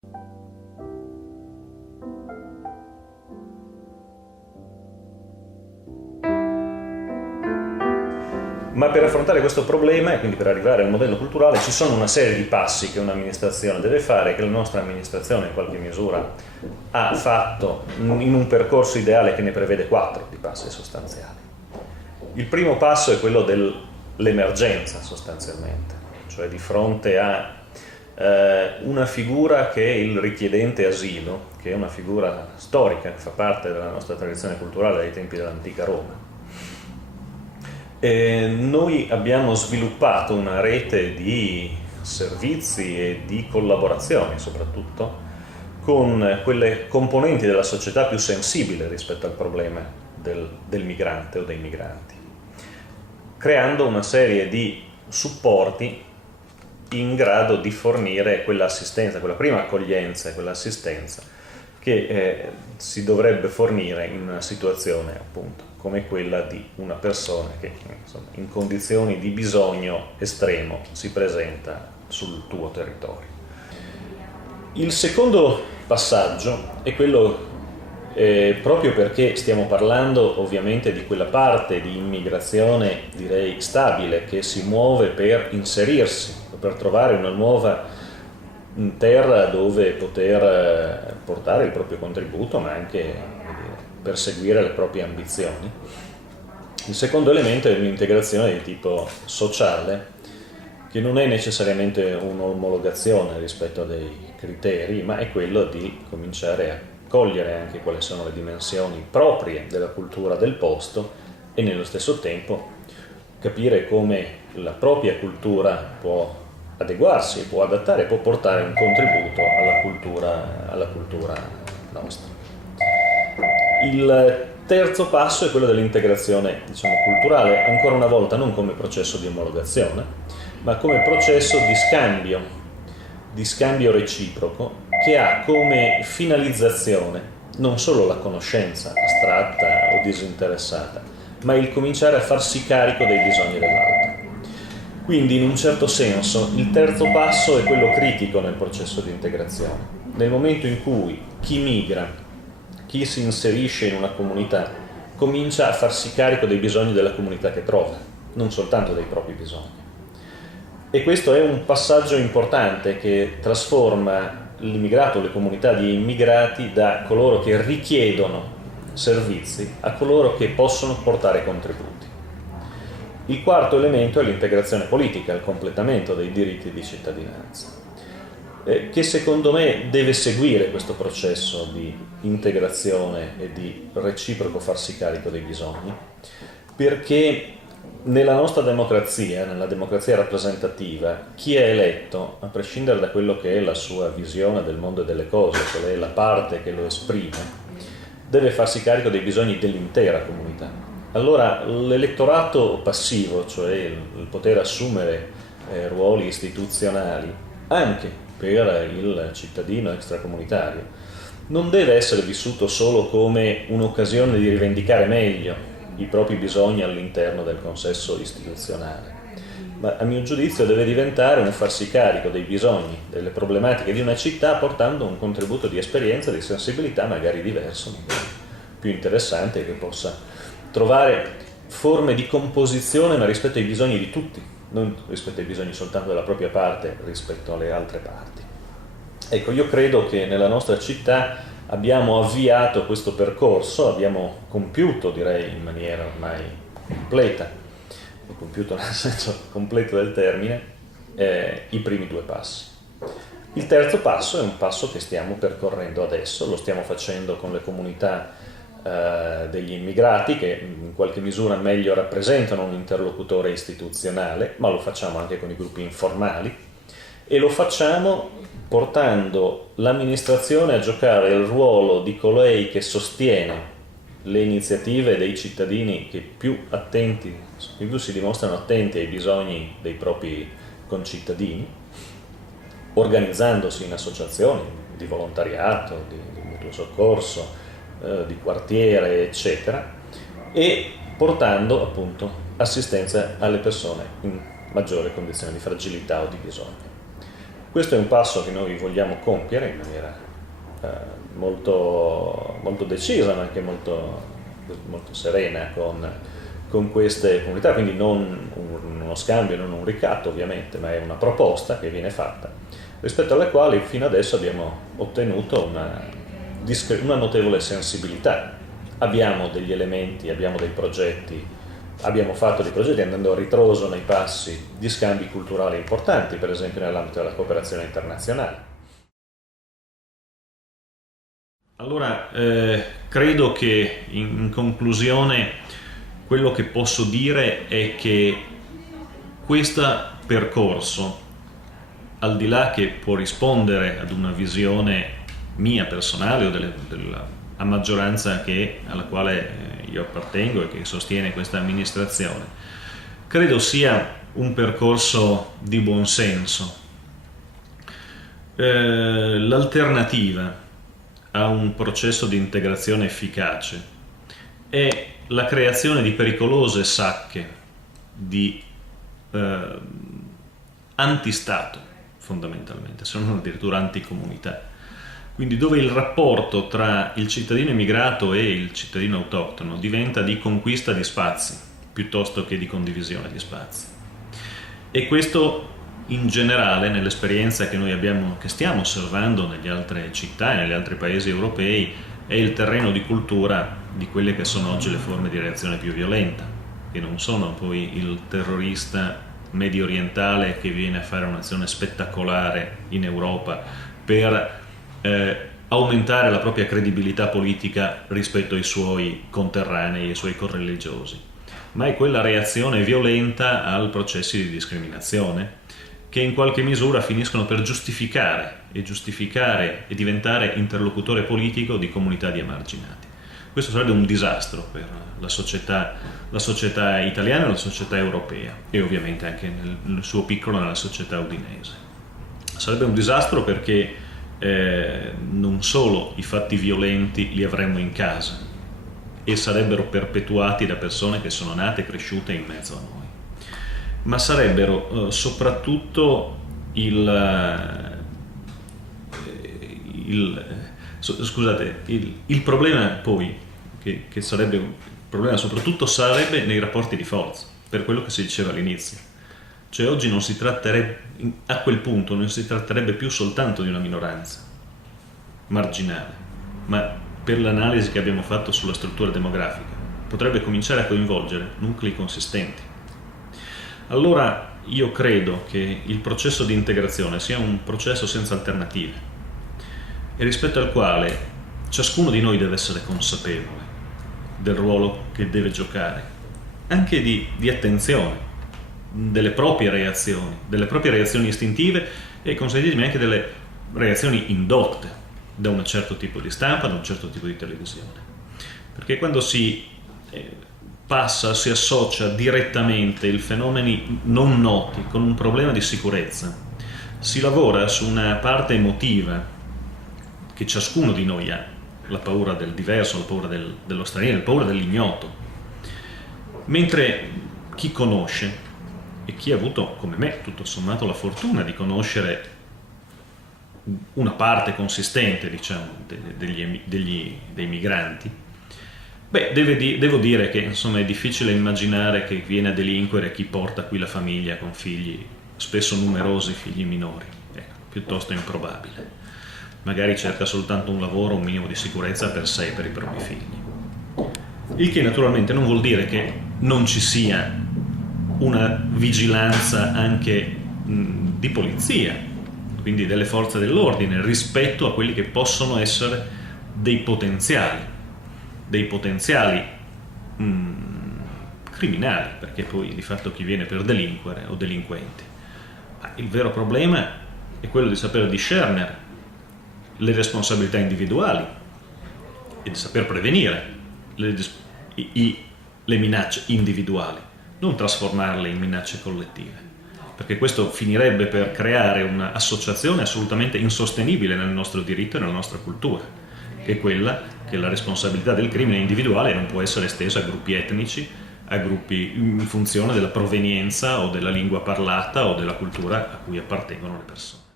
Ma per affrontare questo problema e quindi per arrivare al modello culturale ci sono una serie di passi che un'amministrazione deve fare, che la nostra amministrazione in qualche misura ha fatto in un percorso ideale che ne prevede 4 di passi sostanziali. Il primo passo è quello dell'emergenza sostanzialmente, cioè di fronte a una figura che è il richiedente asilo, che è una figura storica, che fa parte della nostra tradizione culturale dai tempi dell'antica Roma. Noi abbiamo sviluppato una rete di servizi e di collaborazioni soprattutto con quelle componenti della società più sensibili rispetto al problema del migrante o dei migranti, creando una serie di supporti in grado di fornire quell'assistenza, quella prima accoglienza e quell'assistenza che si dovrebbe fornire in una situazione appunto come quella di una persona che insomma, in condizioni di bisogno estremo si presenta sul tuo territorio. Il secondo passaggio è quello proprio perché stiamo parlando ovviamente di quella parte di immigrazione direi stabile che si muove per inserirsi, per trovare una nuova terra dove poter portare il proprio contributo ma anche perseguire le proprie ambizioni. Il secondo elemento è un'integrazione di tipo sociale che non è necessariamente un'omologazione rispetto a dei criteri, ma è quello di cominciare a cogliere anche quali sono le dimensioni proprie della cultura del posto e nello stesso tempo capire come la propria cultura può adeguarsi, può adattare, può portare un contributo alla cultura nostra. Il terzo passo è quello dell'integrazione, culturale, ancora una volta non come processo di omologazione, ma come processo di scambio reciproco che ha come finalizzazione non solo la conoscenza astratta o disinteressata, ma il cominciare a farsi carico dei bisogni dell'altro. Quindi in un certo senso il terzo passo è quello critico nel processo di integrazione. Nel momento in cui chi migra, chi si inserisce in una comunità, comincia a farsi carico dei bisogni della comunità che trova, non soltanto dei propri bisogni. E questo è un passaggio importante che trasforma l'immigrato, le comunità di immigrati, da coloro che richiedono servizi a coloro che possono portare contributi. Il quarto elemento è l'integrazione politica, il completamento dei diritti di cittadinanza, che secondo me deve seguire questo processo di integrazione e di reciproco farsi carico dei bisogni, perché nella nostra democrazia, nella democrazia rappresentativa, chi è eletto, a prescindere da quello che è la sua visione del mondo e delle cose, qual è la parte che lo esprime, deve farsi carico dei bisogni dell'intera comunità. Allora l'elettorato passivo, cioè il poter assumere ruoli istituzionali, anche per il cittadino extracomunitario, non deve essere vissuto solo come un'occasione di rivendicare meglio i propri bisogni all'interno del consesso istituzionale, ma a mio giudizio deve diventare un farsi carico dei bisogni, delle problematiche di una città, portando un contributo di esperienza, di sensibilità magari diverso, magari più interessante, che possa trovare forme di composizione ma rispetto ai bisogni di tutti, non rispetto ai bisogni soltanto della propria parte rispetto alle altre parti. Ecco, io credo che nella nostra città abbiamo avviato questo percorso, abbiamo compiuto, direi in maniera ormai completa, compiuto nel senso completo del termine, i primi 2 passi. Il terzo passo è un passo che stiamo percorrendo adesso, lo stiamo facendo con le comunità degli immigrati che in qualche misura meglio rappresentano un interlocutore istituzionale, ma lo facciamo anche con i gruppi informali e lo facciamo portando l'amministrazione a giocare il ruolo di colei che sostiene le iniziative dei cittadini che più si dimostrano attenti ai bisogni dei propri concittadini, organizzandosi in associazioni di volontariato, di mutuo soccorso, di quartiere, eccetera, e portando appunto assistenza alle persone in maggiore condizione di fragilità o di bisogno. Questo è un passo che noi vogliamo compiere in maniera molto, molto decisa, ma anche molto, molto serena con queste comunità, quindi non uno scambio, non un ricatto ovviamente, ma è una proposta che viene fatta, rispetto alla quale fino adesso abbiamo ottenuto una notevole sensibilità. Abbiamo degli elementi, abbiamo dei progetti, abbiamo fatto dei progetti andando a ritroso nei passi di scambi culturali importanti, per esempio nell'ambito della cooperazione internazionale. Allora, credo che in conclusione quello che posso dire è che questo percorso, al di là che può rispondere ad una visione mia personale o della maggioranza alla quale io appartengo e che sostiene questa amministrazione, credo sia un percorso di buon senso. L'alternativa a un processo di integrazione efficace è la creazione di pericolose sacche di antistato, fondamentalmente, se non addirittura anticomunità. Quindi dove il rapporto tra il cittadino immigrato e il cittadino autoctono diventa di conquista di spazi piuttosto che di condivisione di spazi. E questo in generale, nell'esperienza che noi abbiamo, che stiamo osservando nelle altre città e negli altri paesi europei, è il terreno di cultura di quelle che sono oggi le forme di reazione più violenta, che non sono poi il terrorista medio orientale che viene a fare un'azione spettacolare in Europa per aumentare la propria credibilità politica rispetto ai suoi conterranei, ai suoi correligiosi, ma è quella reazione violenta ai processi di discriminazione che in qualche misura finiscono per giustificare e diventare interlocutore politico di comunità di emarginati. Questo sarebbe un disastro per la società italiana e la società europea e ovviamente anche nel suo piccolo nella società udinese. Sarebbe un disastro perché non solo i fatti violenti li avremmo in casa e sarebbero perpetuati da persone che sono nate e cresciute in mezzo a noi, ma sarebbero soprattutto il problema poi, che sarebbe un problema soprattutto, sarebbe nei rapporti di forza, per quello che si diceva all'inizio. Cioè oggi non si tratterebbe, a quel punto non si tratterebbe più soltanto di una minoranza marginale, ma per l'analisi che abbiamo fatto sulla struttura demografica potrebbe cominciare a coinvolgere nuclei consistenti. Allora io credo che il processo di integrazione sia un processo senza alternative e rispetto al quale ciascuno di noi deve essere consapevole del ruolo che deve giocare, anche di attenzione delle proprie reazioni istintive e consentitemi anche delle reazioni indotte da un certo tipo di stampa, da un certo tipo di televisione. Perché quando si associa direttamente i fenomeni non noti con un problema di sicurezza, si lavora su una parte emotiva che ciascuno di noi ha, la paura del diverso, la paura dello straniero, la paura dell'ignoto, mentre chi conosce e chi ha avuto, come me, tutto sommato la fortuna di conoscere una parte consistente, diciamo, dei migranti, devo dire che insomma è difficile immaginare che viene a delinquere chi porta qui la famiglia con figli, spesso numerosi figli minori, piuttosto improbabile. Magari cerca soltanto un lavoro, un minimo di sicurezza per sé e per i propri figli. Il che naturalmente non vuol dire che non ci sia una vigilanza anche di polizia, quindi delle forze dell'ordine, rispetto a quelli che possono essere dei potenziali criminali, perché poi di fatto chi viene per delinquere o delinquenti. Ma il vero problema è quello di saper discernere le responsabilità individuali e di saper prevenire le minacce individuali, non trasformarle in minacce collettive, perché questo finirebbe per creare un'associazione assolutamente insostenibile nel nostro diritto e nella nostra cultura, che è quella che la responsabilità del crimine individuale non può essere estesa a gruppi etnici, a gruppi in funzione della provenienza o della lingua parlata o della cultura a cui appartengono le persone.